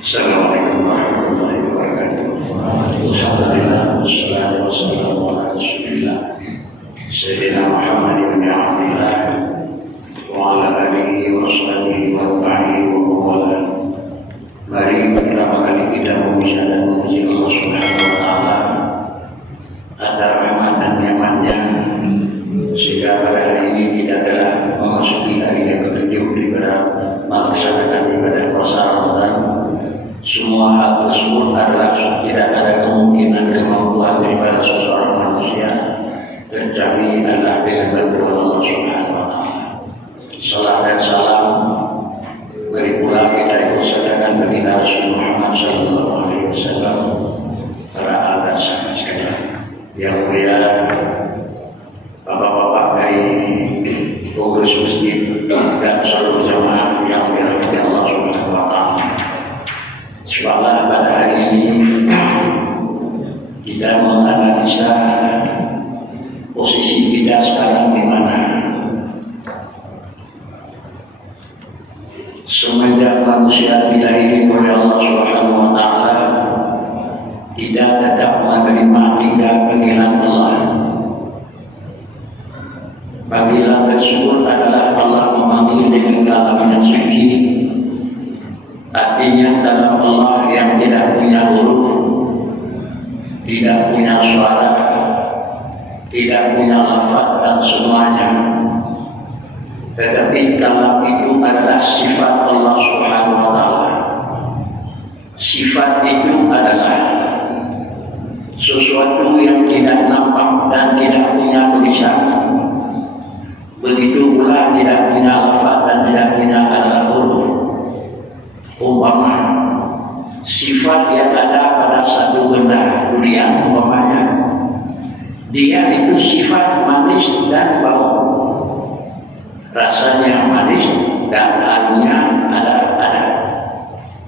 Assalamualaikum warahmatullahi wabarakatuh. Alhamdulillah wassalatu wassalamu ala Rasulillah Sayyidina Muhammad ibn Abdillah wa ala alihi wa sahbihi wa ba'i wa wala. Mari pertama kali kita memuja dan memuji Allah Subhanahu wa taala atas rahmat dan nikmat-Nya sehingga pada hari ini kita telah memasuki hari yang ketujuh daripada melaksanakan ibadah puasa Ramadan. Semua hal tersebut adalah tidak ada kemungkinan kemampuan daripada seseorang manusia kecuali adalah dengan bantuan Allah Subhanahu wa taala. Salam dan salam beri pula kita ikut sertakan baginda Rasul Muhammad sallallahu alaihi wasallam, para ahli dan sahabat sekalian. Yang mulia bapak-bapak dari pengurus masjid dan seluruh jamaah yang dirahmati Allah Subhanahu wa taala. Insyaallah pada hari ini kita menganalisa posisi kita sekarang di mana. Semenjak manusia dilahirkan oleh Allah Subhanahu wa taala, tidak tetap menerima tiga panggilan Allah. Panggilan tersebut adalah Allah memanggil dengan kalam yang suci. Artinya dalam Allah yang tidak punya huruf, tidak punya suara, tidak punya lafaz dan semuanya. Tetapi kalam itu adalah sifat Allah Subhanahu wa taala. Sifat itu adalah sesuatu yang tidak nampak dan tidak punya tulisan. Begitu pula tidak punya lafaz dan tidak punya adalah huruf. Umpama sifat yang ada pada satu benda durian, umpamanya dia itu sifat manis dan bau, rasanya manis dan harunya ada.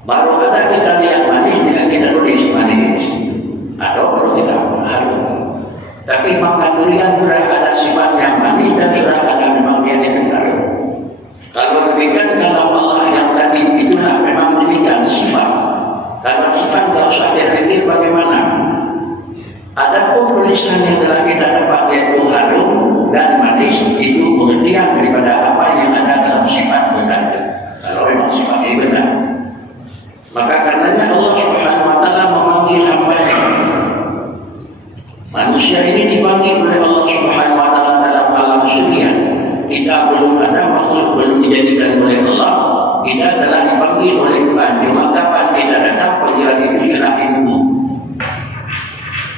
Baru ada kita lihat manis dengan kita tulis manis, atau baru kita harum. Tapi makan durian sudah ada sifat yang manis dan sudah ada memang dia itu harum. Kalau demikian kalau Allah yang tadi itulah memang demikian sifat. Kalau sifat tidak usah dipikir bagaimana. Adapun tulisan yang telah kita dapat yaitu harum dan manis itu pengertian daripada apa yang ada dalam sifat benda itu. Kalau memang sifat ini benar, maka karenanya Allah Subhanahu wa taala memanggil hamba-Nya. Manusia ini dipanggil oleh Allah Subhanahu wa taala dalam alam suria. Kita belum ada, makhluk belum dijadikan oleh Allah. Kita telah dipanggil oleh Tuhan. Cuma kapan kita datang, panggilan itu sudah ditunggu.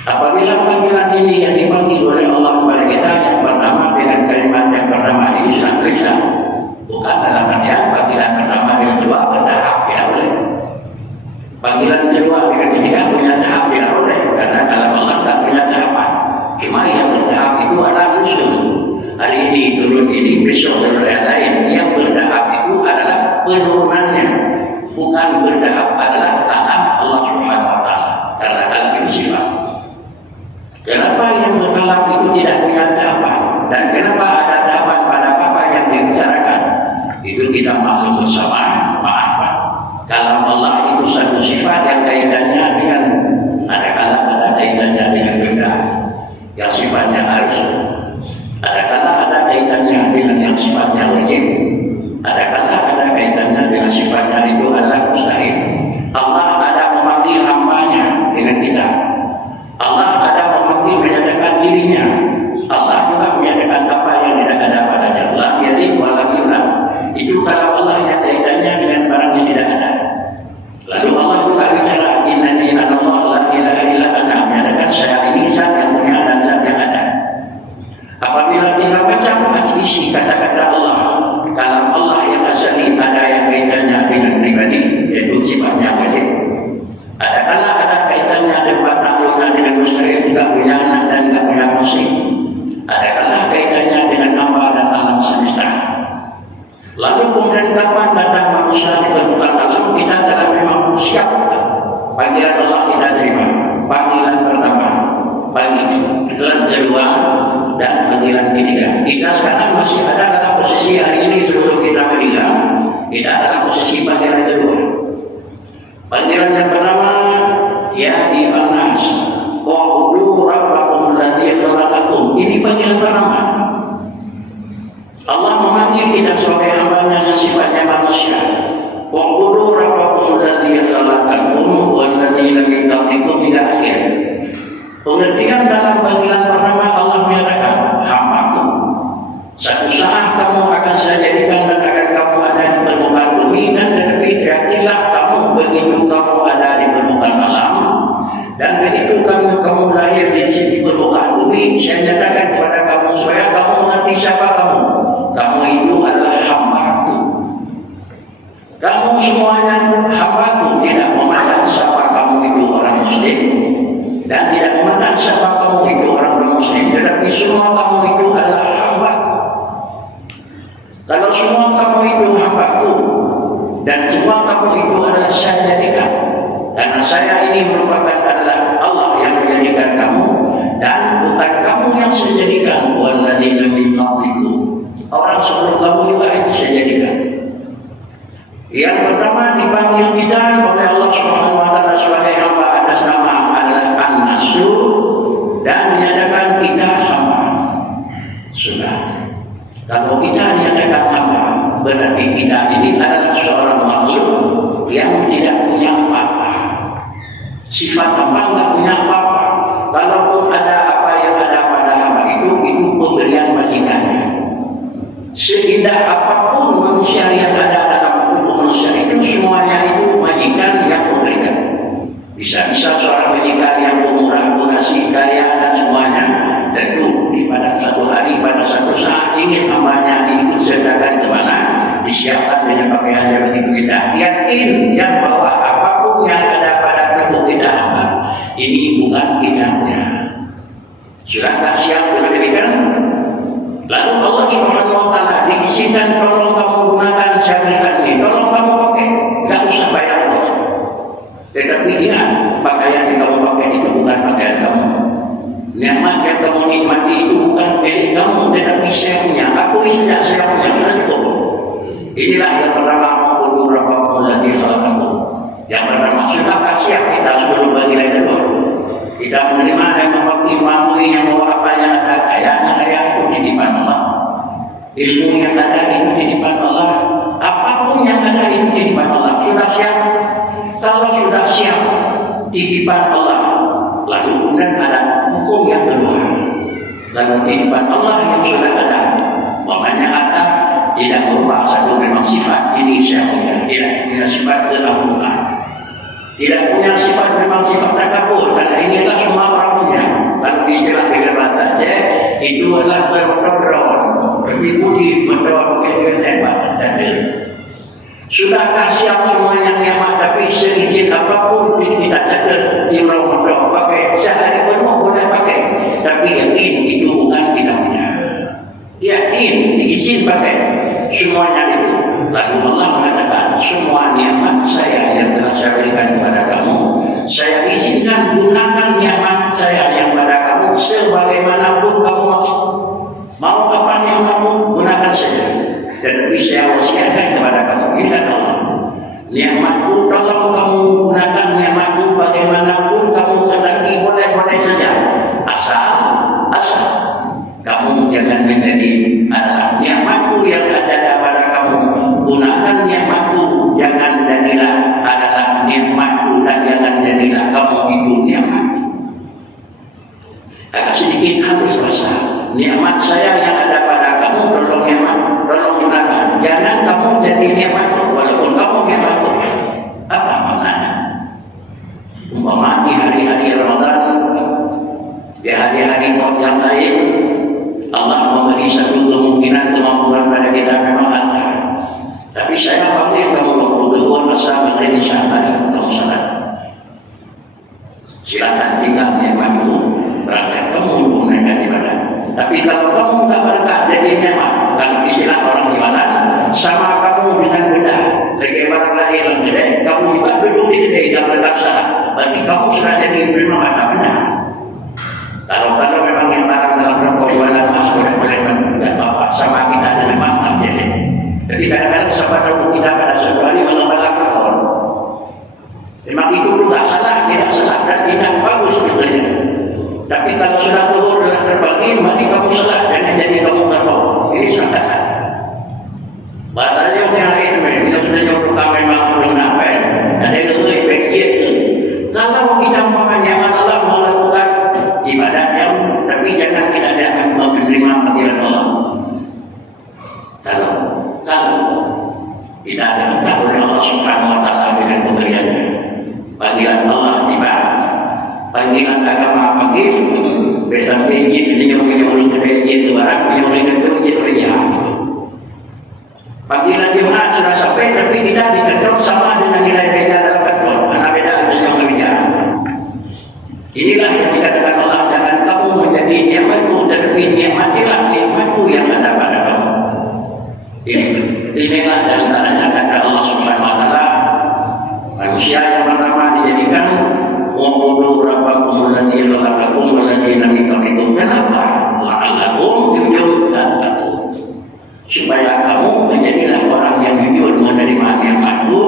Apabila panggilan ini yang dipanggil oleh Allah kepada kita, yang pertama dengan kalimat yang pertama ini sudah tulisan. Bukan dalam artian panggilan pertama dengan kedua bertahap, tidak boleh. Panggilan kedua dengan ketiga punya tahap, tidak boleh. Karena dalam Allah tak punya tahapan. Cuma yang bertahap itu adalah usul. Hari ini turun ini, besok turun yang lain. Yang bertahap itu adalah penurunannya, bukan bertahap adalah tangan Allah Subhanahu wa taala. Karena dalam itu sifat. Kenapa yang bertahap itu tidak punya tahapan? Dan kenapa ada tahapan pada apa yang dibicarakan? Itu kita maklum bersama. Maaf Pak, kalau Allah itu satu sifat yang kaitannya dengan ada kaitannya dengan benda yang sifatnya harus. Adakala ada kaitannya dengan yang sifatnya wajib, adakala ada kaitannya dengan sifatnya itu adalah mustahil. Allah ada memanggil hamba-Nya dengan kita. Allah ada memanggil menyatakan dirinya. Allah juga menyatakan apa yang tidak ada padanya. Allah yalid wa lam yulad. Itu kalau Allah yang kaitannya dengan barang yang tidak ada. Lalu Allah juga bicara innani anallahu la ilaha illa ana, menyatakan saya ini zat yang punya dan zat yang ada. Apabila dia baca isi kata-kata Allah, kalam Allah yang asli ada yang kaitannya dengan pribadi, yaitu sifatnya wajib. Adakala ada kaitannya dengan ta'alluqan dengan mustahil, tidak punya anak dan tidak punya musik. Adakala kaitannya dengan hamba dan alam semesta. Lalu kemudian kapan datang manusia di permukaan alam, kita telah memang siap. Panggilan Allah kita terima. Panggilan pertama, panggilan kedua, dan panggilan ketiga. Kita sekarang masih ada dalam posisi hari ini sebelum kita meninggal. Kita dalam posisi panggilan kedua. Panggilan yang pertama, ya ayyuhan nas, wa'budu rabbakum alladzi khalaqakum. Ini panggilan pertama. Allah memanggil kita sebagai hamba-Nya yang sifatnya manusia. Wa'budu rabbakum alladzi khalaqakum walladzina min qablikum ila akhir. Pengertian dalam panggilan pertama Allah menyatakan, hamba-Ku. Satu saat kamu akan saya jadikan dan akan kamu ada di permukaan bumi, dan tetapi yakinlah kamu begitu kamu ada di permukaan alam dan begitu kamu lahir di permukaan bumi, saya nyatakan kepada kamu supaya kamu mengerti siapa kamu. Kamu itu adalah hamba-Ku. Kamu semuanya hamba-Ku, tidak memandang siapa kamu itu orang Muslim dan tidak memandang siapa kamu itu orang non-Muslim, tetapi semua kamu itu adalah hamba-Ku. Kalau semua kamu itu hamba-Ku dan semua kamu itu adalah saya jadikan, karena saya ini merupakan adalah Allah yang menjadikan kamu dan bukan kamu yang saya jadikan. Walladzina min qablikum, orang sebelum kamu juga itu saya jadikan. Yang pertama dipanggil kita oleh Allah Subhanahu wa taala sebagai hamba atas nama adalah An-Nasr, dan dinyatakan kita hamba. Sudah. Kalau kita dinyatakan hamba, berarti kita ini adalah seorang makhluk yang tidak punya apa-apa. Sifat hamba tidak punya apa-apa. Kalaupun ada apa yang ada pada hamba itu pemberian majikannya. Seindah apapun manusia yang ada dalam tubuh manusia itu, semuanya itu majikan yang memberikan. Bisa-bisa seorang majikan yang pemurah, pengasih, kaya dan semuanya. Tentu pada satu hari, pada satu saat ingin hambanya diikut sertakan ke mana, disiapkan dengan pakaian yang begitu indah. Yakin yang bahwa apapun yang ada pada tubuh kita hamba ini bukan kita punya. Sudahkah siap dengan demikian? Lalu Allah Subhanahu wa taala diisikan, tolong kamu gunakan saya berikan ini, tolong kamu pakai, enggak usah bayar. Tetapi ingat, pakaian yang kamu pakai itu bukan pakaian kamu. Nikmat yang kamu nikmati itu bukan milik kamu, tetapi saya punya. Aku isinya saya punya, sudah cukup. Inilah yang pertama, wa'budu rabbakum alladzi khalaqakum. Yang pertama, sudahkah siap kita sebelum bagi yang kedua? Kita menerima yang mematuhi yang bahwa apa yang ada, kaya itu titipan Allah. Ilmu yang ada itu titipan Allah. Apapun yang ada itu titipan Allah. Sudah siap? Kalau sudah siap titipan Allah, lalu kemudian ada hukum yang kedua. Kalau titipan Allah yang sudah ada, umpamanya ada tidak berubah satu memang sifat ini saya punya, tidak punya sifat keangkuhan, tidak punya sifat memang sifat takabur, karena ini adalah semua orang punya. Kalau istilah pejabat saja itu adalah bermodal, berbudi, mendoa pakai hebat dan Sudahkah siap semua yang nikmat, tapi seizin apapun tidak cadar jiwa modal pakai sehari penuh boleh pakai, tapi yakin itu bukan kita punya. Yakin diizin pakai semuanya itu. Lalu Allah mengatakan, semua nikmat saya yang telah saya berikan kepada kamu, saya izinkan gunakan nikmat saya yang pada kamu sebagaimanapun kamu maksud. Mau apa nikmatmu, gunakan saja. Tetapi saya wasiatkan kepada kamu, ini kata Allah, nikmatku tolong kamu gunakan nikmatku bagaimanapun kamu hendaki, boleh-boleh saja, asal kamu jangan menjadi adalah nikmatku yang ada pada kamu, gunakan nikmatku, jangan jadilah adalah nikmatku, dan jangan jadilah kamu itu nikmatku. Agak sedikit halus bahasa, nikmat saya yang ada pada kamu, tolong nikmat, tolong gunakan. Jangan kamu jadi nikmatku, walaupun kamu nikmatku. Apa maknanya? Umpama di hari-hari Ramadan, di hari-hari yang lain, Allah memberi satu kemungkinan kemampuan pada kita memang ada. Tapi saya panggil kamu waktu zuhur, asar, maghrib, isya, hari kamu salat. Silakan tinggal nikmatku, berangkat kamu menggunakan ibadah. Tapi kalau kamu tak berangkat jadi nikmat, kalau istilah orang jualan, sama kamu dengan benda, lagi barang lain yang gede, kamu juga duduk di gede yang berkasa. Berarti kamu sudah jadi memang ada benda. Kalau memang yang barang dalam rokok jualan mas boleh tidak apa-apa, sama kita dengan mahal jadi. Jadi kadang-kadang siapa tahu kita pada suatu hari mengambil lakon. itu juga salah, tidak salah dan tidak bagus sebetulnya. Tapi kalau sudah turun dan terbagi, mari kamu salah, jangan jadi kamu kerbau. Ini sudah kasar. Bahasanya yang lain, kita sudah nyuruh kami makhluk apa? Ada yang lebih begitu. Kalau kita yang Allah melakukan ibadat yang, tapi jangan kita jangan menerima panggilan Allah. Kalau tidak ada entah oleh Allah Subhanahu Wa Taala dengan pemberiannya. Panggilan Allah tiba, panggilan agama panggil, besar biji ini orang kedai itu barang, orang kedai itu. Panggilan Jumat sudah sampai, tapi kita diketok sama dengan nilai-nilai dalam ketok. Karena beda dengan yang bicara. Inilah yang dikatakan Allah, jangan kamu menjadi nikmatku, tetapi nikmatilah nikmatku yang ada pada kamu. Inilah diantaranya kata Allah Subhanahu Wa Taala. Manusia yang pertama dijadikan wa'budu rabbakum alladzi khalaqakum walladzina min qablikum. Kenapa? La'allakum tattaqun. Supaya kamu menjadilah orang yang jujur menerima nikmatku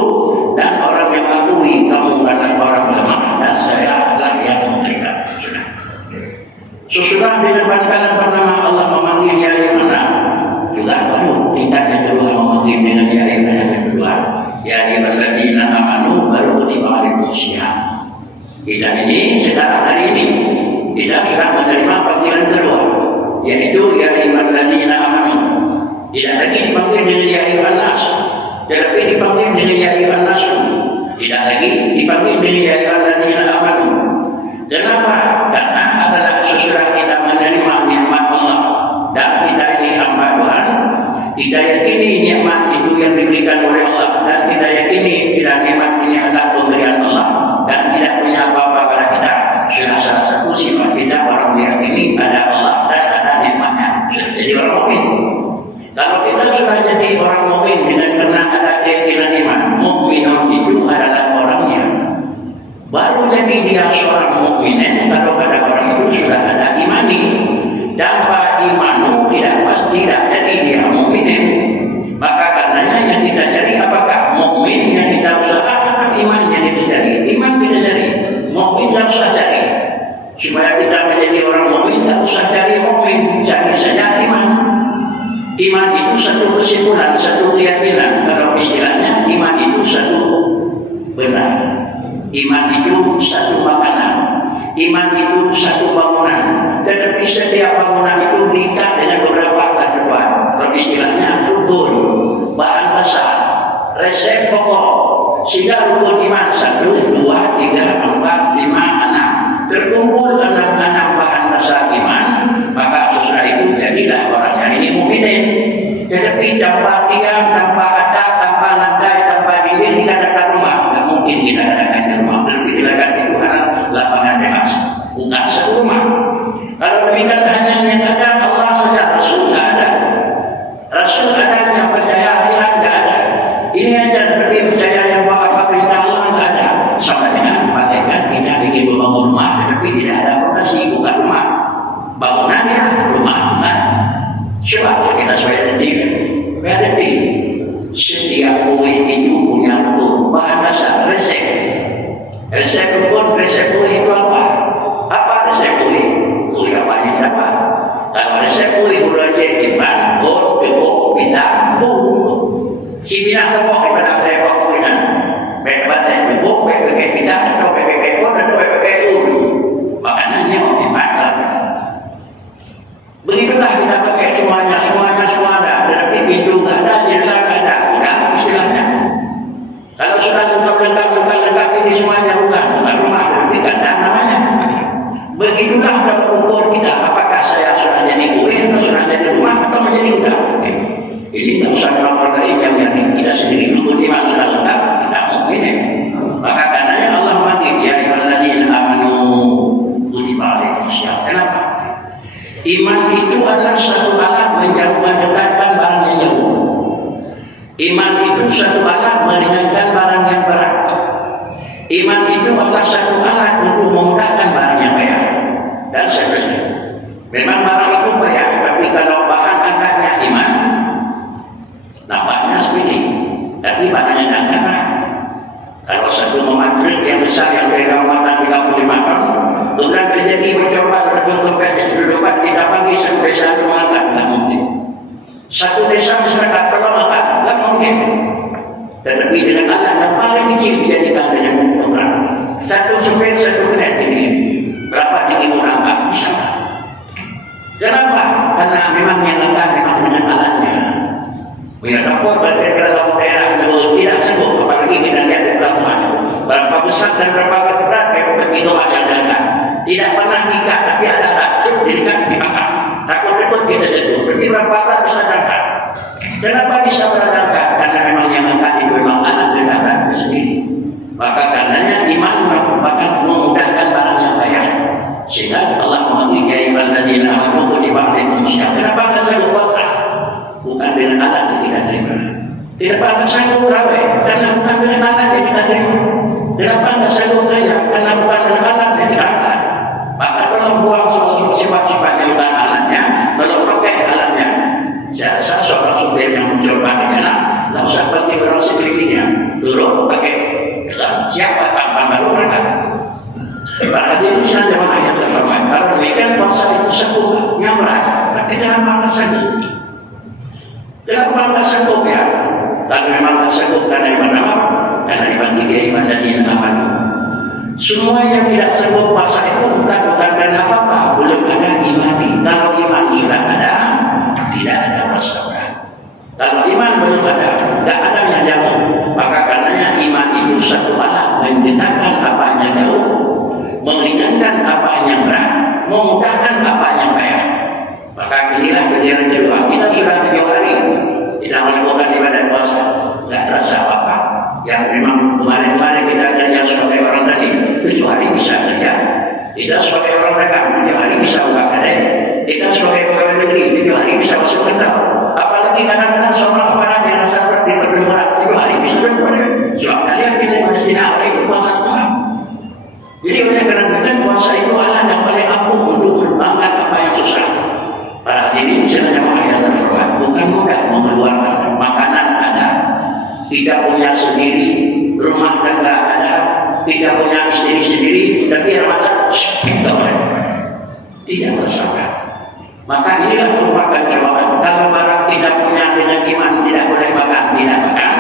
dan orang yang mengakui kamu adalah orang lemah dan saya adalah yang memberikan. Sesudah dengan panggilan pertama Allah memanggil ya ayyuhan, juga baru tingkat yang kedua memanggil dengan ya ayyuhan yang kedua. Ya ayyuhalladzina amanu baru kutiba alaikumusiyam. Kita ini sekarang hari ini kita sudah menerima panggilan kedua, yaitu ya ayyuhalladzina amanu. Tidak lagi dipanggil dengan ya ayyuhan nas, tetapi dipanggil dengan ya ayyuhan nas. Tidak lagi dipanggil dengan ya ayyuhalladzina amanu. Kenapa? Karena adalah sesudah kita menerima nikmat Allah dan kita ini hamba Tuhan, kita yakini nikmat itu yang diberikan oleh Allah dan kita yakini tidak nikmat ini adalah pemberian Allah dan tidak punya apa-apa pada kita. Sudah salah satu sifat kita orang meyakini ada Allah dan ada nikmatnya. Sudah jadi orang mukmin. Kalau kita sudah jadi orang mukmin dengan karena ada keyakinan iman, mukminun itu adalah orangnya. Baru jadi dia seorang mukmin kalau pada orang itu sudah ada imani. Tanpa imanu tidak pasti tidak jadi dia mukmin. Maka karenanya yang kita cari apakah mukmin yang kita usahakan atau iman yang kita cari? Iman kita cari, mukmin tidak usah cari. Supaya kita menjadi orang mukmin tidak usah cari mukmin, cari saja iman. Iman itu satu kesimpulan, satu keyakinan. Kalau istilahnya iman itu satu benar. Iman itu satu makanan. Iman itu satu bangunan. Tetapi setiap bangunan itu diikat dengan beberapa ketentuan. Kalau istilahnya rukun, bahan dasar, resep pokok. Sehingga rukun iman 1, 2, 3, 4, 5, 6. Terkumpul 6 bahan dasar iman, maka sesudah itu jadilah orangnya ini mukmin. Tetapi tanpa tiang, tanpa atap, tanpa lantai, tanpa dinding tidak ada rumah. Tidak mungkin kita adakan rumah. Lebih silakan itu adalah lapangan bebas, bukan satu rumah. Kalau demikian hanya yang ada Allah saja, Rasul tidak ada. Rasul adanya, percaya akhirat tidak ada. Ini hanya lebih percaya yang bahwa perintah Allah tidak ada. Sama dengan bagaikan kita ingin membangun rumah, tetapi tidak ada fondasi, bukan rumah. Bangunannya rumah, bukan. Sebab kita saya sendiri, berarti setiap kue itu punya rukun, bahan dasar, resep. Resep rukun, resep kue itu apa? Apa resep kue? Kue apa yang dapat? Kalau resep kue udah jadi ban, bot, tepuk, bintang, bung. Si bintang semua ibadah saya bawa kue kan. Baik-baik saya tepuk, baik-baik bintang, atau baik-baik bot, atau baik-baik ulu. Makanannya optimal. Begitulah kita pakai semuanya ada. Berarti pintu nggak ada, jendela nggak ada. Udah istilahnya. Kalau sudah lengkap ini semuanya bukan rumah, berarti kandang namanya. Begitulah dalam ukur kita. Apakah saya sudah jadi kue atau sudah jadi rumah atau menjadi udang? Ini nggak usah orang lain yang kita sendiri. Rukun iman sudah lengkap, kita mukmin. Maka karenanya Allah memanggil ya ayyuhalladzina amanu kutiba alaikumusiyam. Kenapa? Iman itu adalah satu alat mendekatkan barang yang jauh. Iman itu satu alat meringankan barang yang berat. Iman itu adalah satu alat untuk memudahkan barang yang payah. Dan seterusnya. Memang barang itu payah, tapi kalau bahan angkatnya iman, nampaknya sepele. Tapi barangnya angkat. Kalau satu mematrik yang besar yang berada muatan 35 ton, kemudian terjadi mencoba lebih kempes di seluruh tempat, kita panggil satu desa itu mengangkat, tidak mungkin. Satu desa masyarakat kalau mengangkat, tidak mungkin. Tetapi dengan alat yang paling kecil dijadikan dengan program. Satu supir, satu kena ini. Berapa tinggi orang angkat? Bisa. Kenapa? Karena memang yang angkat memang dengan alatnya. Punya dapur berarti kalau daerah tidak sanggup, apalagi kita lihat di pelabuhan. Berapa besar dan berapa berat begitu masyarakat. Tidak pernah nikah, tapi ada alat didikat diangkat. Takut-takut kita jatuh. Berarti berapa berat bisa angkat. Kenapa bisa berangkat? Karena memang yang angkat itu memang alat kendaraan itu sendiri. Maka karenanya iman merupakan memudahkan barang yang banyak. Sehingga Allah memanggil ya ayyuhalladzina amanu kutiba alaikumus syiyam. Kenapa enggak sanggup puasa? Bukan dengan alat yang kita terima. Kenapa enggak sanggup tarawih? Karena bukan dengan alat yang kita terima. Kenapa enggak sanggup kaya? Karena bukan dengan alat yang kita angkat. Maka tolong buang semua sifat-sifat yang bukan alatnya, tolong pakai alatnya. Saya rasa seorang supir yang mencoba dengan tak usah pakai orang sekelilingnya, turun pakai siapa tanpa baru berangkat. Para hadirin sekalian jemaah yang terhormat, kalau demikian puasa itu sempurna, nyamrak. Tapi kenapa enggak sanggup? Kenapa enggak sanggup ya? Kalau memang enggak sanggup karena iman apa? Karena dibagi dia iman dan iman. Semua yang tidak sanggup puasa itu bukan karena apa-apa, belum ada imani. Kalau iman sudah ada, tidak ada masalah. Kalau iman belum ada, tidak ada yang jauh. Maka karenanya iman itu satu alat mendekatkan apa yang jauh, meringankan apa yang berat, memudahkan apa yang payah. Maka inilah kejaran kedua. Kita sudah 7 hari tidak melakukan ibadah puasa, tidak terasa apa-apa. Yang memang kemarin-kemarin kita kerja sebagai orang tadi, 7 hari bisa kerja. Kita sebagai orang dagang, 7 hari bisa buka kedai. Kita sebagai pegawai negeri, 7 hari bisa masuk kantor. Apalagi kadang-kadang seorang kepala yang sabar di perkeluaran, 7 hari bisa berpuasa. Sebab kalian pilih Palestina oleh berpuasa Tuhan. Jadi oleh kerana puasa itu alat yang paling ampuh untuk mengangkat apa yang susah. Para hadirin sekalian yang terhormat, bukan mudah mengeluarkan makanan ada, tidak punya sendiri, rumah tangga ada, tidak punya istri sendiri, tapi Ramadan tidak boleh, tidak bersabar. Maka inilah merupakan jawaban. Kalau barang tidak punya dengan iman tidak boleh makan, tidak makan.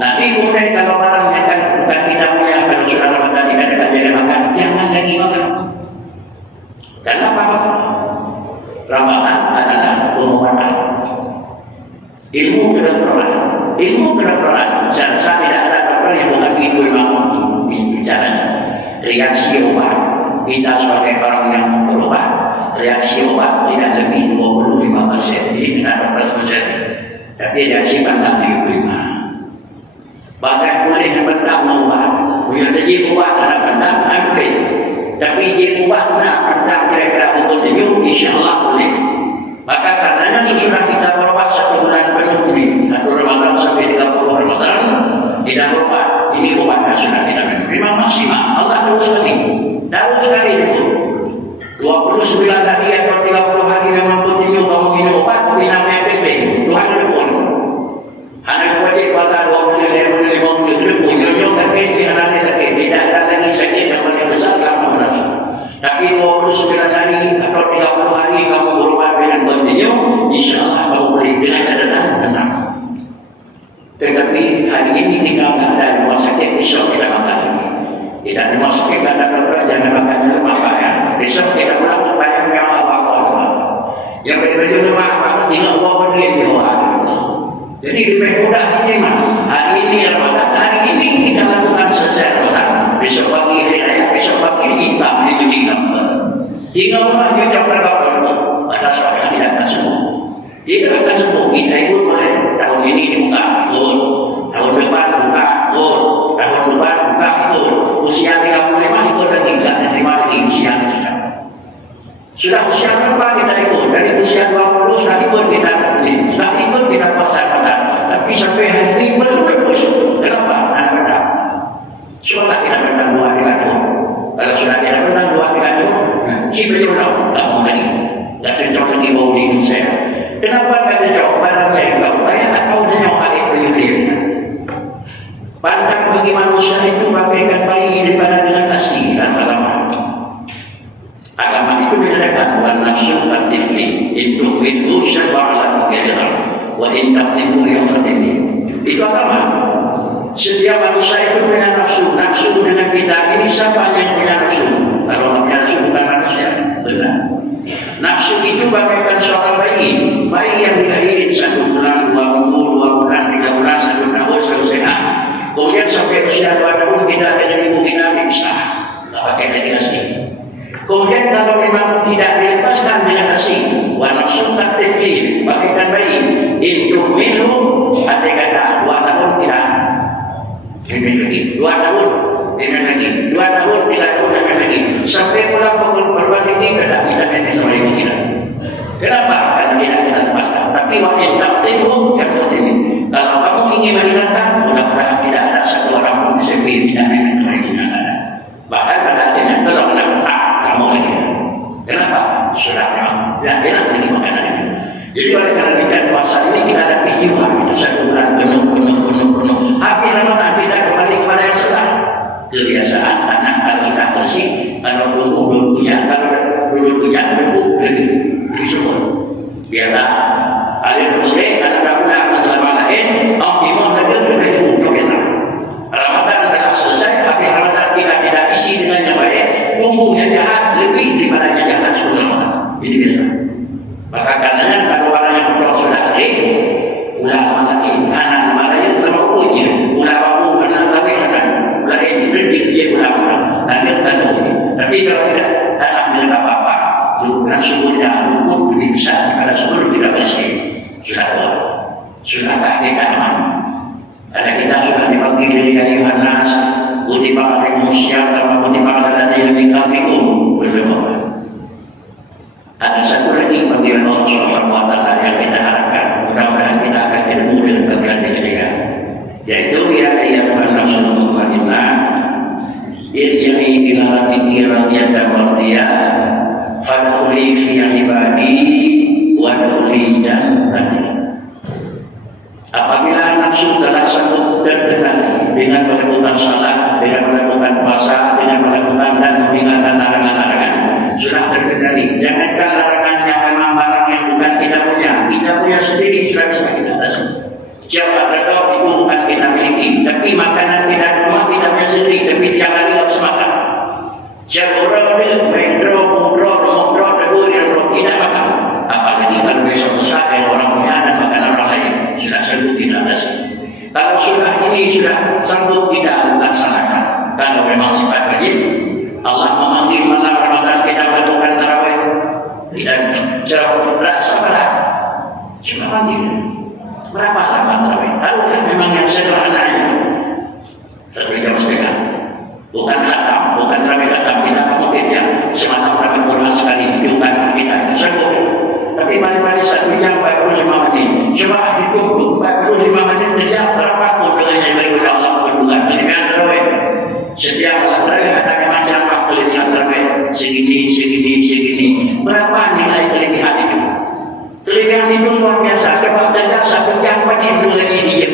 Nanti kemudian kalau barangnya kan bukan tidak punya, kalau sudah Ramadan dikatakan jangan makan, jangan lagi makan. Kenapa? Ramadan adalah pengobatan. Ilmu kedokteran. Ilmu kedokteran. Saya tidak ada dokter yang bukan itu memang bicaranya. Reaksi obat. Kita sebagai orang yang berobat, reaksi obat tidak lebih 25%. Jadi kena dokter spesialis. Tapi reaksi pandang 25%. Bahkan boleh pandang obat. Punya jadi obat ada pandang, boleh. Tapi dia ubat nak pandang kira-kira pukul 7, insyaAllah boleh. Maka karenanya sesudah kita berobat 1 bulan penuh ini, 1 Ramadan sampai 30 Ramadan, tidak berobat. Ini obatnya sudah tidak minum. Memang maksimal. Allah tahu sekali. Tahu sekali itu. 29 hari atau 30 hari memang continue kamu minum obat, tapi namanya PP. Tuhan ada pun. Anak wajib pada 20 hari, 50 hari, punya kakek, anak kakek. Tidak ada lagi sakit yang paling besar kamu merasa. Tapi 29 hari atau 30 hari kamu berobat dengan continue, insyaAllah kamu boleh dengan catatan tenang. Tetapi hari ini kita tidak ada rumah sakit, besok kita makan lagi. Tidak ada rumah sakit, tidak ada dokter, jangan makan lemak ya. Besok kita pulang supaya memang awal-awal. Yang berbeda lemak, tinggal uang berdiri di bawah. Jadi lebih mudah diterima. Hari ini Ramadan, hari ini kita lakukan selesai Ramadan. Besok pagi hari raya, besok pagi hitam, itu hitam. Tinggal orang kita berkata, pada saat tidak akan sembuh. Tidak akan sembuh. Kita ikut boleh. Tahun ini dibuka, ikut. Tahun depan buka, ikut. Tahun depan buka, ikut. Usia 35 ikut lagi, tidak terima lagi usia kita. Sudah usia berapa kita ikut? Dari usia 20 sudah ikut kita. Sudah ikut kita puasa Ramadan. Tapi sampai hari ini belum berpuas. Kenapa? Anak-anak. Seolah kita berdang 2 hari kacau. Kalau sudah tidak berdang 2 hari kacau, si beliau tak mau lagi. Tak cocok lagi bau di hidup saya. Kenapa tak cocok? Barangnya itu. Bayang tak tahu dia yang hari beliau. Pandang bagi manusia itu bagaikan bayi daripada dengan asi dan agama. Agama itu menyatakan wa nafsu katifli itu syaba'ala bi'idhar wa intaktimu yang fatimi. Itu agama. Setiap manusia itu punya nafsu. Nafsu dengan kita ini siapa yang punya nafsu? Kalau punya nafsu bukan manusia. Benar. Nafsu itu bagaikan seorang bayi. Bayi yang dilahirin 1 bulan, 2 minggu, 2 bulan, 3 bulan, 1 tahun, selalu sehat. Kemudian sampai usia 2 tahun kita dengan ibu kita dipisah. Tak pakai lagi asli. Kemudian kalau memang tidak dilepaskan dengan asli, wa nafsu katifli, bagaikan bayi. Induk minum, ada kata 2 tahun tidak. Ini lagi 2 tahun, ini lagi 2 tahun, 3 tahun, dan lagi sampai pulang perguruan tinggi tidak kita nenek sama ibu kita. Kenapa? Karena tidak kita lepaskan. Tapi wakil taktimu yang ini. Kalau kamu ingin meninggalkan, mudah-mudahan tidak ada satu orang pun sepi tidak nenek sama ibu kita ada. Bahkan pada akhirnya kalau kamu lagi. Kenapa? Sudah memang tidak enak lagi makanan ini. Jadi oleh karena kita puasa ini kita ada pikiran kita 1 bulan penuh. Habis Ramadan kita kembali kepada yang sudah kebiasaan tanah kalau sudah bersih, kalau belum hujan, kalau belum hujan berbuh lagi semua. Biarlah ada boleh ada bulan selama lain, optimum lagi lebih untuk kita. Ramadan telah selesai, habis Ramadan kita tidak isi dengan yang baik, tumbuhnya jahat lebih daripada yang jahat sebelum Ramadan. Ini biasa. Maka karenanya kalau orang yang berdoa sudah ulama lagi, anak malaya telah punya ulama anak kami anak lain itu dia ulama dan tapi kalau tidak tanah dengan apa-apa bukan sumbernya rumput lebih besar daripada sumber tidak bersih. Sudah kita aman. Ada kita sudah dipanggil dari Yohanes kutiba alaikumussyam kama kutiba alal ladzina min qablikum. Ada satu lagi panggilan Allah Subhanahu wa taala yang kita harapkan. Mudah-mudahan kita akan ketemu dengan panggilan ketiga, yaitu ya ayyuhan nafsul mutmainnah irji'i ila rabbiki radiyatan mardiyah fadkhuli fi ibadi wadkhuli jannati. Apabila nafsu telah sanggup terkendali dengan melakukan salat, dengan melakukan puasa, dengan melakukan dan meninggalkan larangan-larangan, sudah terkendali. Jangankan larangan yang memang barang yang bukan kita punya sendiri sudah bisa kita atasi. Siapa tahu itu bukan kita miliki, tapi makanan kita di rumah kita punya sendiri, tapi tiap hari harus makan. Siapa orang dia mendro, tegur, tidak makan. Apalagi kalau besok besar yang orang punya dan makan orang lain sudah sanggup tidak atasi. Kalau sudah ini sudah sanggup tidak laksanakan. Kalau memang sifat wajib, Allah memanggil malam Ramadan kita melakukan tarawih. Tidak jauh sabarlah. Cuma panggil. Berapa lama tarawih? Taruhlah memang yang sederhananya. Tapi jam setengah. Bukan khatam, bukan tarawih khatam. Kita kemudiannya semalam tarawih Quran sekali hidupkan kita sanggup. Tapi mari-mari 1 jam 45 menit. Coba hitung 45 menit kerja berapa pun dengan yang beri oleh Allah berdua. Dengan tarawih. Setiap Allah tarawih ada macam kelebihan tarawih segini. Berapa nilai kelebihan itu? Kelebihan itu luar biasa. Coba kerja 1 jam pagi dulu lagi dia.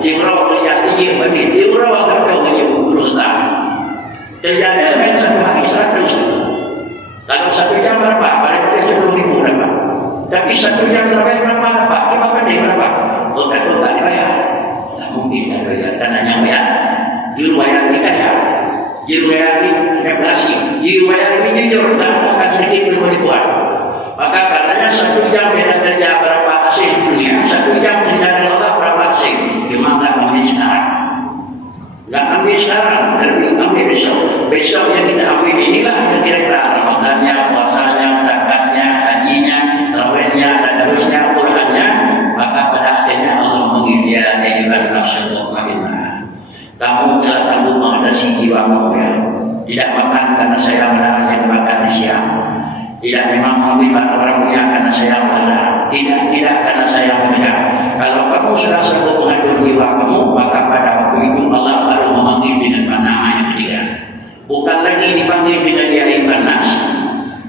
Jika kerja dia pagi, dia orang tertawa dia berusaha. Kerja sampai 1 hari 100. Kalau 1 jam berapa? Paling 10.000 berapa? Tapi 1 jam tarawih berapa dapat? Coba pandai berapa? Oh, tak dibayar. Tak mungkin tak bayar. Tanahnya bayar. Juru bayar ini kaya. Juru bayar ini represif. Juru bayar ini jujur. Tak akan sedikit pun boleh buat. Maka karenanya 1 jam kita kerja berapa hasil dunia, 1 jam kerja dengan Allah berapa hasil. Cuma tak ambil sekarang. Tak ambil sekarang, tapi ambil besok. Besok yang kita ambil inilah kira-kira Ramadannya, puasanya, zakatnya, hajinya, tarawihnya, dan harusnya Qurannya. Maka pada akhirnya Allah mengirim ya ayyuhan nafsul mutmainnah. Kamu telah sanggup mengatasi jiwamu ya. Tidak makan karena saya melarang makan di siang. Tidak memang menghina orang mulia karena saya melarang. Tidak karena saya mendengar. Kalau kamu sudah sanggup mengatur jiwa kamu, maka pada waktu itu Allah baru memanggil dengan nama yang ketiga. Bukan lagi dipanggil dengan ya ayyuhan nas,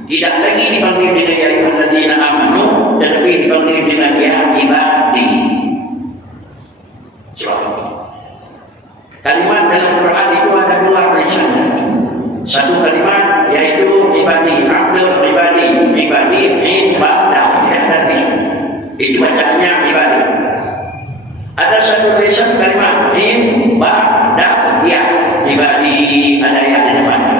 tidak lagi dipanggil dengan ya ayyuhalladzina amanu, tetapi dipanggil dengan ya ibadi. Coba. Kalimat dalam Quran Satu kalimat yaitu ibadi, abdul ibadi, ibadi ibadah, ya tadi. Itu bacaannya ibadi. Ada satu tulisan kalimat ibadah, ya ibadi, ada yang di depannya.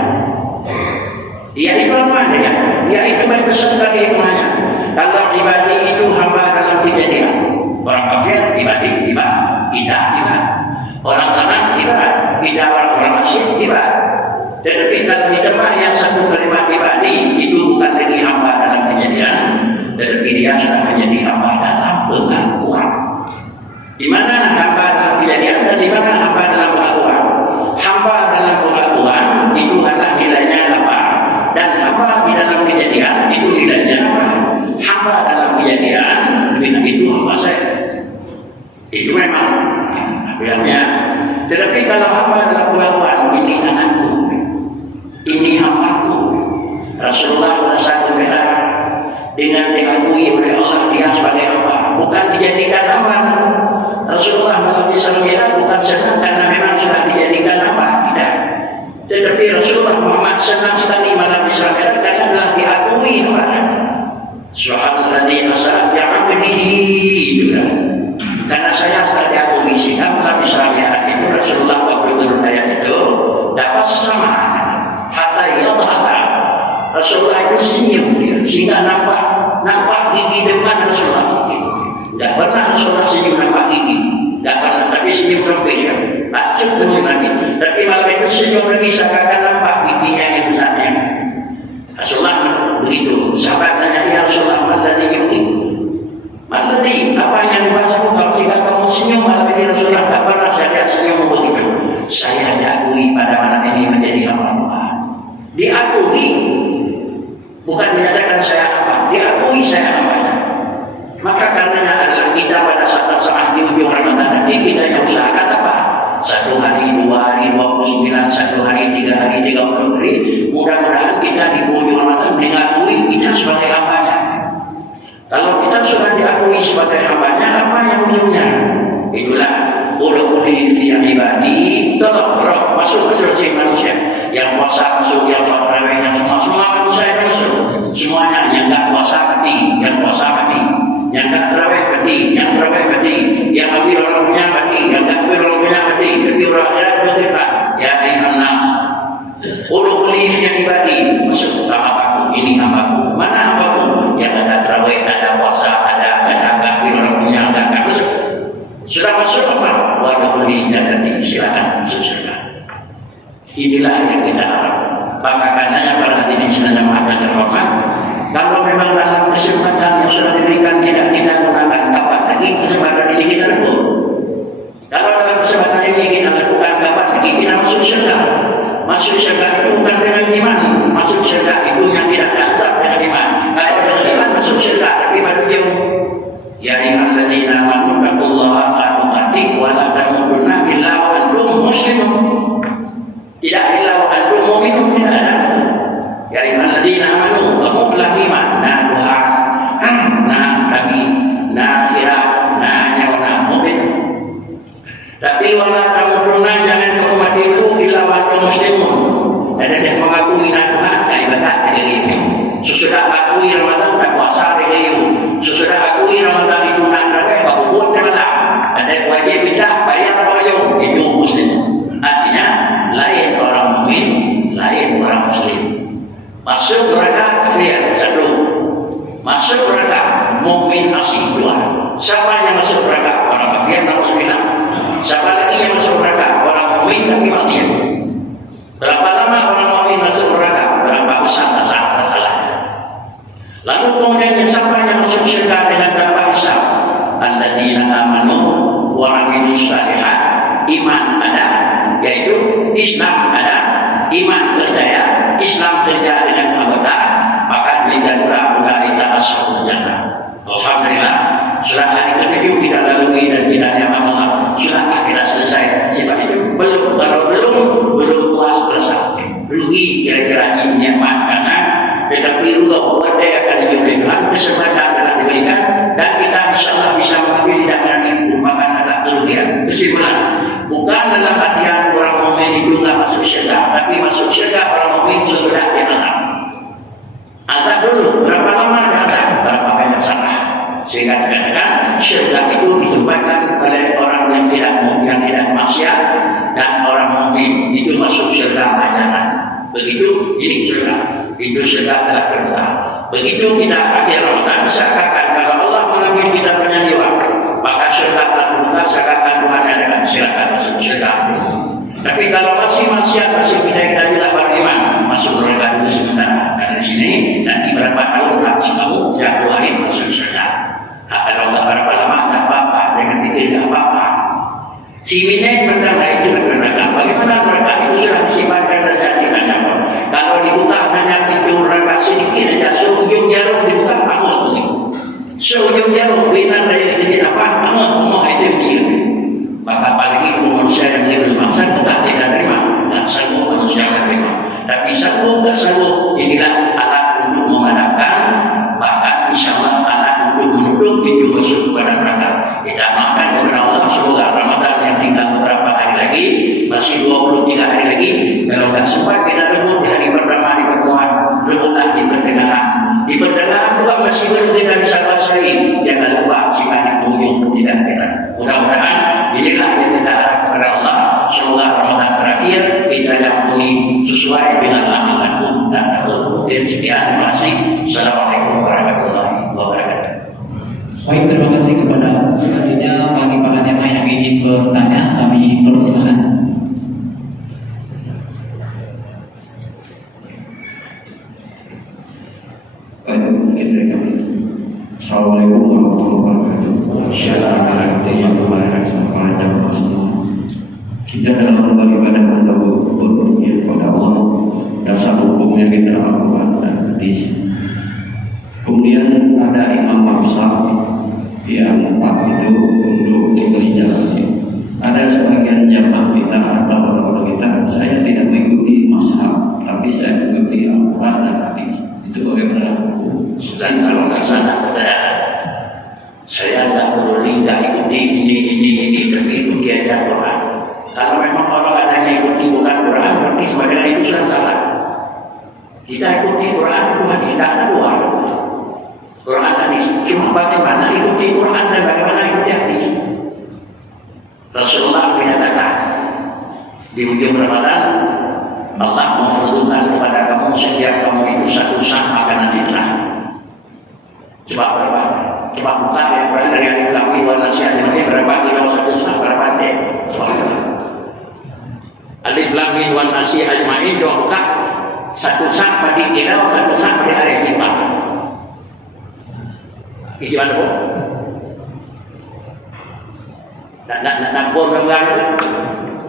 Ya itu apa ya? Ya itu baik besar sekali hikmahnya. Kalau ibadi itu hamba dalam kejadian. Orang kafir ibadi, tidak. Orang kanan ibarat, tidak orang asyik ibarat. Tetapi kalau di depan yang satu kalimat ibadi itu bukan lagi hamba dalam kejadian, tetapi dia sudah menjadi hamba dalam pengakuan. Di mana hamba dalam kejadian dan di mana hamba dalam pengakuan? Hamba dalam pengakuan itu adalah nilainya apa? Dan hamba di dalam kejadian itu nilainya apa? Hamba dalam kejadian itu hamba saya. Itu memang biarnya. Tetapi kalau hamba dalam pengakuan, ini anakku, ini hambaku. Rasulullah merasa gembira dengan diakui oleh Allah dia sebagai hamba, bukan dijadikan hamba. Rasulullah melalui Isra bukan senang karena memang sudah dijadikan hamba, tidak. Tetapi Rasulullah Muhammad senang sekali melalui Isra karena telah diakui hamba. Subhanalladzi asra bi 'abdihi. Karena saya sudah diakui sehingga melalui Isra itu Rasulullah waktu turun ayat itu dapat sama. Hatta yadhaka Rasulullah itu senyum dia sehingga nampak gigi depan Rasulullah gigi. Tidak pernah Rasulullah senyum nampak gigi, tidak pernah. Tapi senyum sampai dia acuk dengan Nabi. Tapi malam itu senyum lagi seakan nampak giginya yang besarnya. Rasulullah begitu. Sahabat tanya dia Rasulullah maladhi yuti. Maladhi apa yang dibahasamu kalau jika kamu senyum malam ini Rasulullah tidak pernah saya senyum begitu. Saya diakui pada malam ini menjadi hamba Tuhan. Diakui, bukan menyatakan saya apa, diakui saya hambanya. Maka karenanya adalah kita pada saat-saat di ujung Ramadan nanti kita yang usahakan apa? 1 hari, 2 hari, 29, 1 hari, 3 hari, 30 hari. Mudah-mudahan kita di ujung Ramadan diakui kita sebagai hambanya. Kalau kita sudah diakui sebagai hambanya, apa yang ujungnya? Itulah udkhuli fi ibadi, tolong roh masuk si manusia. Yang puasa masuk, yang fakraweh, yang semua manusia masuk. Semuanya yang tak puasa mati, yang puasa mati, yang tak terawih mati, yang terawih mati, yang ambil orang punya mati, yang tak ambil orang punya mati. Jadi orang akhirat berkata, ya ayuhan nas, udkhuli fi ibadi, masuk hambaku, ini hambaku. Mana hambaku? Yang ada terawih, ada puasa, ada ambil orang punya, ada masuk. Sudah masuk apa? Wadkhuli jannati, silakan masuk surga. Inilah yang kita harap. Maka karenanya para hadirin sekalian yang terhormat, kalau memang dalam kesempatan yang sudah diberikan tidak kita gunakan kapan lagi kesempatan ini kita lakukan. Kalau dalam kesempatan ini kita lakukan kapan lagi kita masuk surga. Masuk surga itu bukan dengan iman. Masuk surga itu yang tidak ada azab dengan iman. Kalau dengan iman masuk surga, tapi pada dia ya ayyuhalladzina amanu taqullaha haqqa tuqatih wa la tamutunna illa wa antum muslimun. Tidak illa wa antum mu'minun, tidak ada. Ya ayyuhalladzina amanu wa mukhlah iman, nah Tuhan, nah Nabi, nah akhirat, nah nyawa, nah mu'min. Tapi wa la tamutunna, jangan kamu mati dulu illa wa antum muslimun. Ada yang mengakui nah Tuhan, tak ibadat dari itu. Sesudah akui Ramadan tak puasa dari itu. Sesudah akui Ramadan itu nak terawih, aku buat malam. Ada wajib kita bayar wajib, itu muslim. Artinya lain orang mukmin, lain orang muslim. Masuk neraka kafir satu, masuk neraka mukmin asli dua. Siapa yang masuk neraka? Orang kafir dan muslim. Siapa lagi yang masuk neraka? Orang mukmin tapi mati. Berapa lama orang mukmin masuk neraka? Berapa besar masalahnya? Lalu kemudian siapa yang masuk surga dengan tanpa hisab? Alladzina amanu wa amilus shalihat. Iman ada, yaitu Islam ada, iman berjaya, Islam kerja dengan anggota, maka menjadilah ulaika ashabul jannah. Alhamdulillah, sudah hari ke-7 kita lalui dan tidak nyaman Allah. Sudahkah kita selesai sifat itu? Belum. Kalau belum puas berasa. Rugi kira-kira ini nikmat kanan, tetapi rugi wadai akan diberi Tuhan, kesempatan telah diberikan dan kita insyaallah bisa mengambil tidak lagi merupakan adalah kerugian. Kesimpulan, bukan dalam artian orang mukmin itu tidak masuk syurga, tapi masuk syurga orang mukmin Begitu ini surga, itu surga telah terbuka. Begitu kita akhir Ramadan, seakan kalau Allah mengambil kita punya jiwa, maka surga telah terbuka, seakan Tuhan adakan silakan masuk surga. Tapi kalau masih manusia, masih kita juga beriman, masuk surga dulu sementara. Karena di sini nanti berapa tahun tak si kamu jatuhin masuk surga. Kalau nggak berapa lama tak apa-apa, jangan pikir nggak apa-apa. Si minyak neraka itu neraka. Bagaimana neraka itu sudah disiapkan dan dijadikan nyaman. Kalau dibuka hanya pintu neraka sedikit saja, seujung jarum dibuka hangus begini. Seujung jarum binar dari jadi apa? Hangus semua itu begini. Maka apalagi manusia yang lebih maksa kita tidak terima, tidak sanggup manusia menerima. Tapi sanggup tak sanggup, inilah alat untuk memadamkan, bahkan insya Allah alat untuk menutup pintu masuk kepada neraka. Kita makan kepada Allah semoga Ramadan yang tinggal beberapa hari lagi, masih 23 hari lagi. Kalau tak sempat kita rebut di hari pertama di pertemuan, rebutlah di pertengahan. Di pertengahan juga masih belum kita bisa kuasai. Jangan lupa sifatnya penghujung tidak kita. Mudah-mudahan inilah yang kita harap kepada Allah. Semoga Ramadan terakhir kita diampuni sesuai dengan amalan dan takut. Sekian, terima kasih. Assalamualaikum warahmatullahi wabarakatuh. Baik, terima kasih kepada selanjutnya bagi para jemaah yang ingin bertanya, kami persilakan. Assalamualaikum warahmatullahi wabarakatuh. Assalamualaikum warahmatullahi wabarakatuh. Kita dalam beribadah atau berunia kepada Allah, dasar hukum yang kita lakukan dan hadis. Kemudian ada imam maksa yang empat itu untuk membeli jalan. Ada sebagian jamaah kita atau orang-orang kita, saya tidak mengikuti mazhab, tapi saya mengikuti Al-Quran dan hadis. Itu bagaimana hukum? Dan kalau nggak sana, saya nggak peduli nggak ikuti ini, tapi ikuti aja Quran. Kalau memang orang adanya ikuti bukan Quran, berarti sebenarnya itu sudah salah. Kita ikuti Quran itu hadis, tak ada dua. Quran hadis, cuma bagaimana ikuti Quran dan bagaimana ikuti hadis. Rasulullah menyatakan di ujung Ramadan, Allah memfardhukan kepada kamu setiap kamu itu satu sah makanan fitrah. Coba berapa? Coba buka ya Quran dari Alif Lam Mim wa Nasihat ini berapa kilo satu sah berapa deh? Coba. Alif Lam Mim wa Nasihat ini coba buka satu sah pada kilo satu sah pada hari Jumat. Isi mana bu? Nak program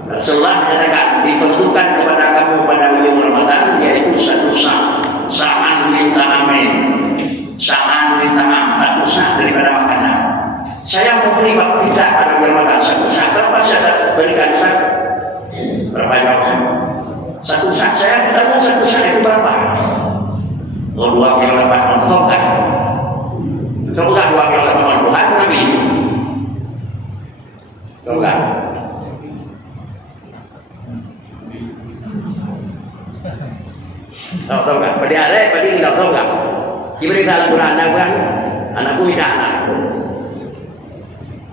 Rasulullah menyatakan difardukan kepada kamu pada ujung Ramadan yaitu satu sah, sa'an min ta'amin, sa'an min ta'am, satu sah daripada makanan. Saya mau beri waktu tidak pada Ramadan satu sah. Berapa saya berikan sah? Berapa jawabnya? Satu sah. Saya tahu satu sah itu berapa? Oh 2 kilo 8 on kan? Coba 2 kilo 8 on Tuhan Nabi. Coba. Tahu tak? Pada hari pada kita tahu tak? Diberi dalam Quran anakku tidak anak.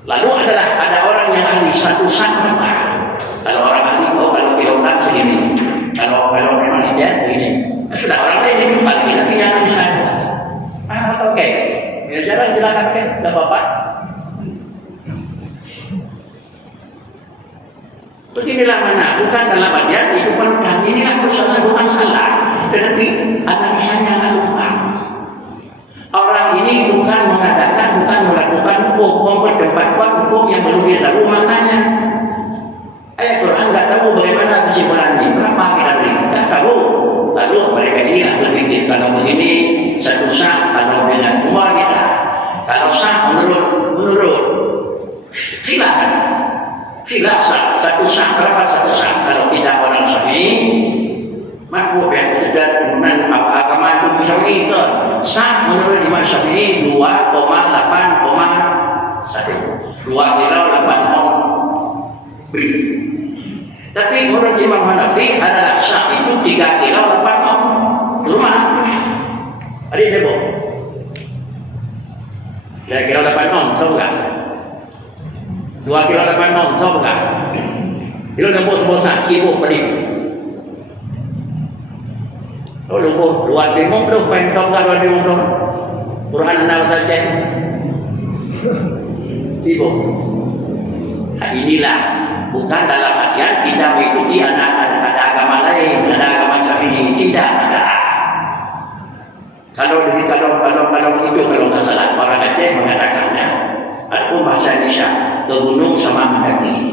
Lalu ada orang yang ahli satu sah berapa? Kalau orang ahli kalau kilogram segini, kalau memang dia begini. Sudah orang lain ini paling tapi yang di sana. Oke. Ya jalan kan, tidak apa-apa. Beginilah mana, bukan dalam bagian kehidupan kami inilah bersalah bukan salah, tetapi analisanya nggak lupa. Orang ini bukan mengadakan, bukan melakukan hukum, memperdebatkan hukum yang belum kita tahu maknanya. Ayat Quran nggak tahu bagaimana kesimpulannya, berapa kita beri, nggak tahu. Lalu mereka ini berpikir kalau begini satu sah, kalau dengan umar kita, kalau sah menurut silakan. Khilaf sah, satu sah berapa satu sah? Kalau kita orang Syafi'i, makbul ya sudah agama itu Syafi'i ke sah menurut Imam Syafi'i 2,8,1 2 kilo 8 on beri. Tapi menurut Imam Hanafi adalah sah itu 3 kilo 8 on rumah. Ada debo 3 kilo 8 on tahu tak? 2 kilo 8 on tahu tak? Itu nembus bosan sibuk beri. lubuh 250 main kau kan 250. Quran nak baca. Ibu. Inilah bukan dalam artian kita mengikuti ada agama lain, ada agama Syafi'i, tidak ada. Kalau itu kalau nggak salah orang Aceh mengatakannya, aku bahasa Indonesia ke gunung sama mendaki,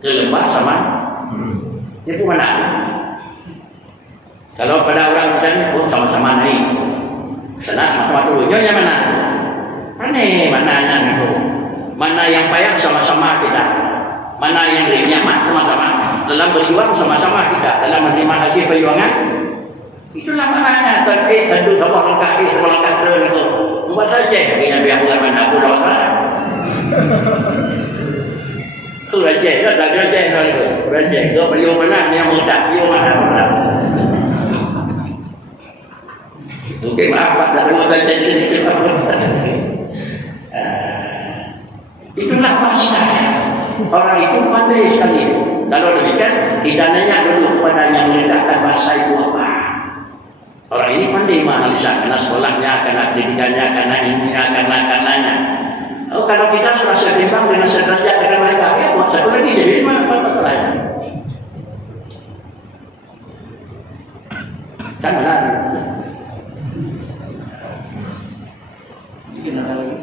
ke lembah sama, itu mana ada? Kalau pada orang Aceh, sama-sama naik, sana sama-sama turun, nyonya mana? Aneh mananya itu, mana yang payah sama-sama kita, mana yang nyaman sama-sama, dalam berjuang sama-sama kita, dalam menerima hasil perjuangan. Itulah maknanya tentu sama lengkap itu buat saja dengan biar bukan mana aku dah salah. Tu raja dah raja itu raja kau beliau mana yang mudah beliau mana. Okey maaf Pak dah buat saja ini. Itulah bahasanya. Orang itu pandai sekali. Kalau demikian tidak nanya dulu kepada yang meledakkan bahasa itu apa. Orang ini pandai menganalisa karena sekolahnya, karena pendidikannya, karena ilmunya, karenanya. Oh, kalau kita sudah seimbang dengan sederajat dengan mereka, ya buat satu lagi jadi mana masalahnya? Kan benar. Mungkin ada lagi.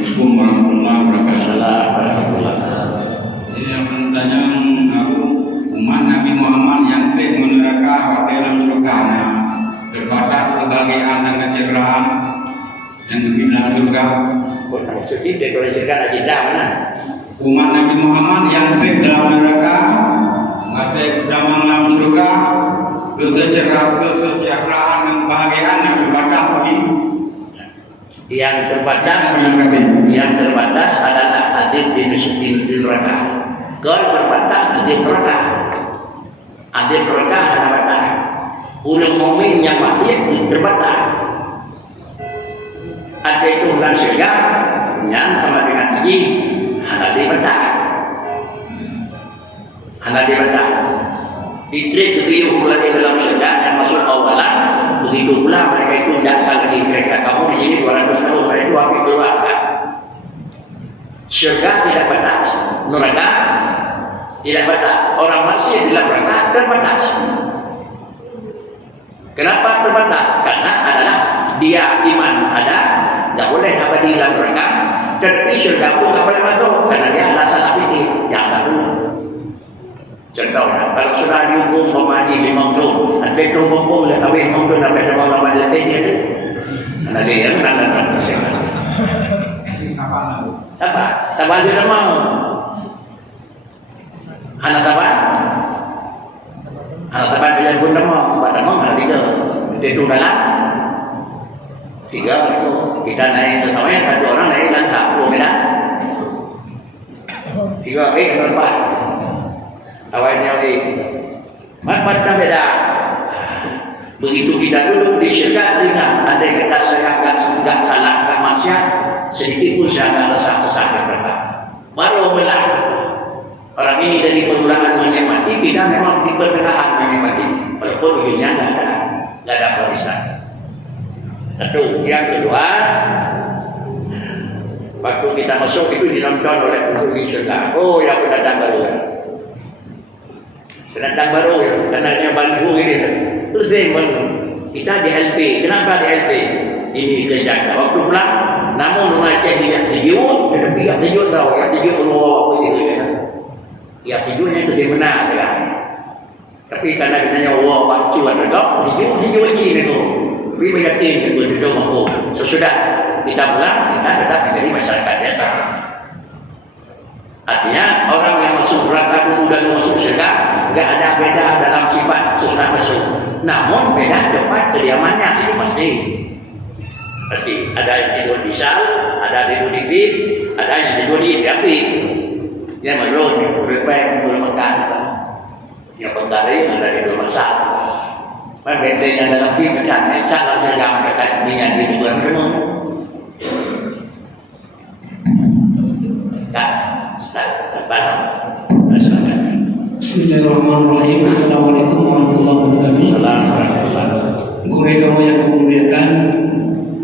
Assalamualaikum warahmatullahi wabarakatuh. Ini yang bertanya aku umat Nabi Muhammad yang penghuni neraka dalam surga terbatas kebahagiaan dan kecerahan yang dibina surga. Maksudnya dekorasikan aja mana? Umat Nabi Muhammad yang dalam neraka masih dalam surga kesejahteraan dan kebahagiaan yang terbatas bagi yang terbatas adalah adib di neraka. Kalau terbatas adib neraka. Adib neraka ada batas. Ulul mukmin yang mati terbatas. Ada itu ulang syurga yang sama dengan haji halal batas. Halal batas. Idrik kebiru mulai dalam syurga yang masuk awalan. Begitu pula mereka itu datang lagi mereka. Kamu di sini 200 tahun, mereka itu habis keluar kan? Syurga tidak batas, neraka tidak batas. Orang masih dalam neraka terbatas. Kenapa terbatas? Karena adalah dia iman ada, tak boleh abadi dalam neraka. Tetapi syurga pun tak boleh masuk karena dia adalah salah sikit yang tak boleh. Contohnya, kalau sudah dihukum memandi 5 tahun, ada itu hukum boleh habis 5 tahun sampai ada orang lebih dia tu. Ada dia yang menang. Apa? Tabah sudah mau. Anak tabah dia pun dah mau. Pada mau ada 3. Itu dalam 3 itu kita naik bersama satu orang naik dan 10 meter. 3 4. Awalnya macam beda. Begitu kita duduk di syurga, ingat ada kata saya enggak salah, enggak maksiat, sedikit pun saya enggak rasa kesalahan mereka. Baru belah orang ini dari permulaan menikmati, kita memang di pertengahan menikmati, walaupun ujungnya enggak ada barisan. Satu, yang kedua, waktu kita masuk itu dinonton oleh penghuni syurga. Oh, yang pendatang baru. Pendatang baru karena dia bantu ini. Terus kita di LP. Kenapa di LP? Ini kerja waktu pulang. Namun rumah Aceh dia tidur, dia tidur tahu, ya tidur keluar waktu itu ya. Ya tidurnya itu dia benar ya. Tapi karena katanya Allah bantu ada tidur ciri itu. Tapi yakin itu tidak mampu. Sesudah kita pulang, kita tetap menjadi masyarakat biasa. Artinya orang yang masuk neraka dulu dan masuk surga tidak ada beda dalam sifat sesudah masuk. Namun beda tempat kediamannya itu pasti. Ada yang tidur di sal, ada yang tidur di bib, ada yang tidur di api. Yang menurut yang berpeng, yang makan, yang penggaring ada di dalam masal. Berbeda dalam kehidupan salah sergam dekat dengan hidupkan kamu. Tak, masyarakat. Bismillahirrahmanirrahim. Assalamualaikum warahmatullahi wabarakatuh. Guru kamu yang memuliakan,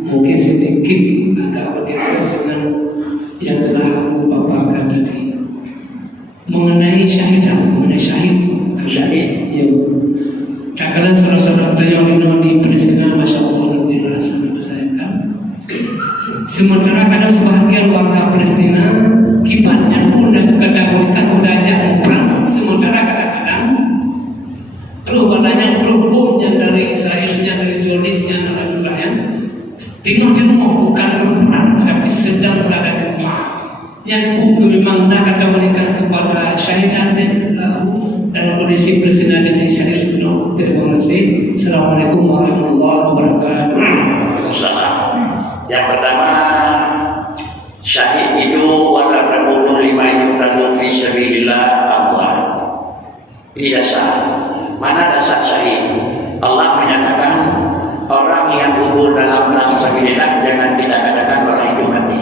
mungkin sedikit agak bergeser dengan yang telah aku paparkan tadi mengenai syahid. Ya. Kadang-kadang saudara-saudara yang di Palestina, masya Allah, dirasa mempersayakan. Sementara kadang sebahagian warga Palestina kipannya pun dan kedahulukan belajar perang. Sementara kadang-kadang perubahannya berhubungnya dari Israelnya, dari Zionisnya, dan lain-lain. Tinggal di rumah bukan berperang, tapi sedang berada di rumah. Yang buku memang nak ada berikan kepada syahidat dalam kondisi Palestina dan Israel itu. Terima kasih. Assalamualaikum warahmatullahi wabarakatuh. Yang pertama, syahid itu wala terbunuh 5 yuqtalu fi sabilillah Allah. Ini dasar. Mana dasar syahid? Allah menyatakan orang yang gugur dalam perang sabilillah jangan kita katakan orang itu mati.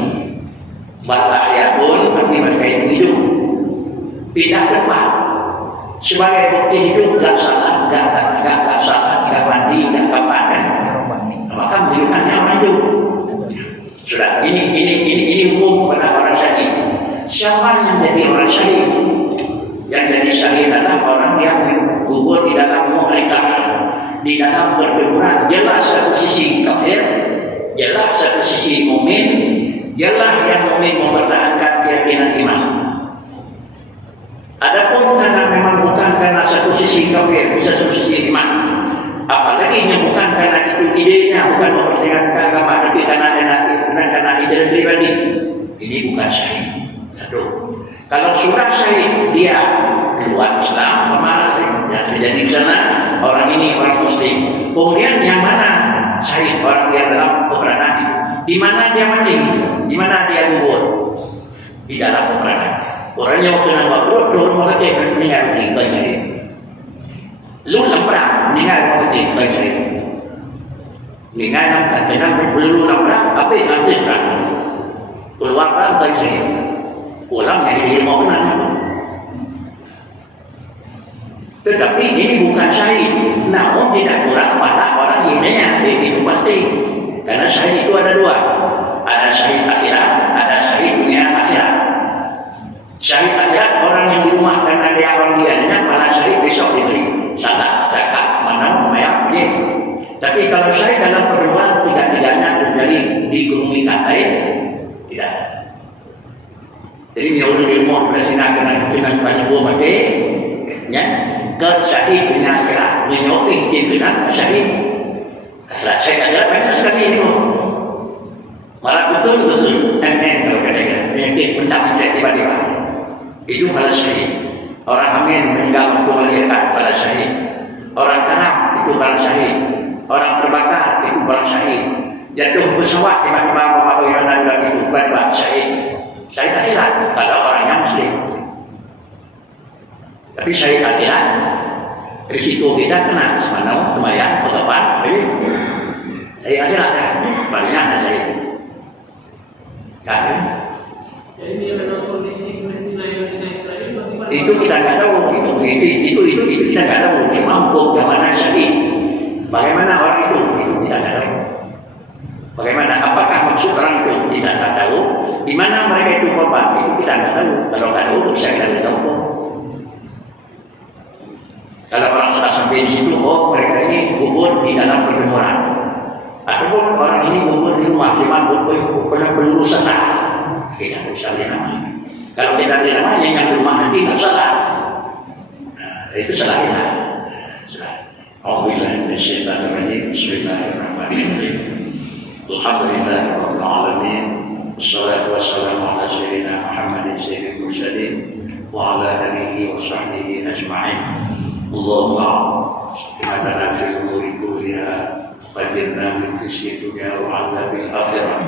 Bal ahya'un, berarti mereka itu hidup. Tidak tepat. Sebagai bukti hidup tak salah, tak salah, tak mandi, tak apa-apa. Maka menunjukkannya orang hidup. Sudah, ini hukum kepada orang syahid. Siapa yang jadi orang syahid? Yang jadi syahid adalah orang yang gugur di dalam mu'rikah, di dalam pertempuran. Jelas satu sisi kafir, jelas satu sisi mukmin, jelas yang mukmin mempertahankan keyakinan iman. Adapun karena memang bukan karena satu sisi kafir, satu sisi iman, apalagi yang bukan karena itu idenya, bukan mempertahankan agama, tapi karena ide pribadi, ini bukan syahid. Satu. Kalau sudah syahid, dia keluar Islam, kemana yang terjadi di sana, orang ini orang Muslim. Kemudian yang mana syahid, orang yang dalam peperangan itu? Di mana dia mati? Di mana dia gugur? Di dalam peperangan. Orangnya waktu nak buat perut, rumah sakit, meninggal di syahid. Lu perang, meninggal rumah sakit, syahid. Meninggal peluru perang, habis nanti perang. Keluar perang, syahid. Pulang dari ilmu kenal. Tetapi ini bukan syahid, namun tidak kurang pada orang lainnya. Itu pasti. Karena syahid itu ada dua. Ada syahid akhirat, ada syahid dunia akhirat. Syahid akhirat orang yang di rumah karena dia orang dianya, malah syahid besok diberi salat, zakat, mana semayang, ya. Tapi kalau syahid dalam perjuangan tiga-tiganya terjadi di kerumitan lain, tidak. Jadi kalau di rumah Palestina kena banyak bom mati, ya, ke syahid dunia akhirat, menyopi dia kena syahid akhirat. Syahid akhirat banyak sekali ini. Malah betul kalau kata-kata, yang pendam tiba-tiba. Itu malah syahid. Orang hamil meninggal waktu melahirkan malah syahid. Orang karam itu malah syahid. Orang terbakar itu malah syahid. Jatuh pesawat tiba-tiba membawa dan itu malah syahid. Syahid akhirat kalau orangnya Muslim. Tapi syahid akhirat risiko kita kena semana lumayan pengapan. Syahid akhirat kan banyak ada syahid. Kan? Jadi dia dalam kondisi Palestina yang dengan Israel itu kita nggak tahu, itu kita nggak tahu. Cuma hukum mana syahid, bagaimana orang itu kita nggak tahu. Bagaimana, apakah maksud orang itu kita nggak tahu. Di mana mereka itu korban itu kita nggak tahu. Kalau nggak tahu bisa kita nggak tahu. Kalau orang sudah sampai di situ, oh mereka ini gugur di dalam pertempuran, ataupun orang ini gugur di rumah, cuma peluru sesat. Tidak bisa dinamai. Kalau tidak dinamai, yang di rumah nanti tak salah. Itu salah kita. Alhamdulillah, Bismillahirrahmanirrahim. Alhamdulillahirabbil alamin. Wassalatu wassalamu ala sayyidina Muhammadin sayyidil mursalin wa ala alihi wa sahbihi ajma'in. Allahumma ihdina fil umuri kulliha wajirna min khizyi dunya wa 'adzabil akhirah.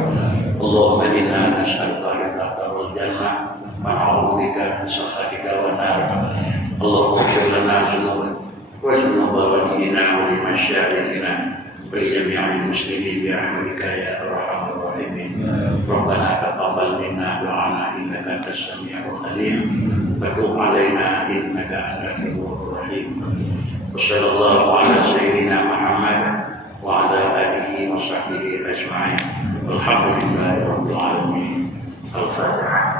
Allahumma inna nas'aluka ridhaka wal jannah wa na'udzu bika min sakhatika wan nar. Allahumma ighfir lana dhunubana wa لوالدينا ولمشايخنا ولجميع المسلمين برحمتك يا ارحم الراحمين. ربنا تقبل منا دعانا انك انت السميع العليم وتب علينا انك انت التواب الرحيم. وصلى الله على سيدنا محمد وعلى اله وصحبه اجمعين. والحمد لله رب العالمين. الفاتحه.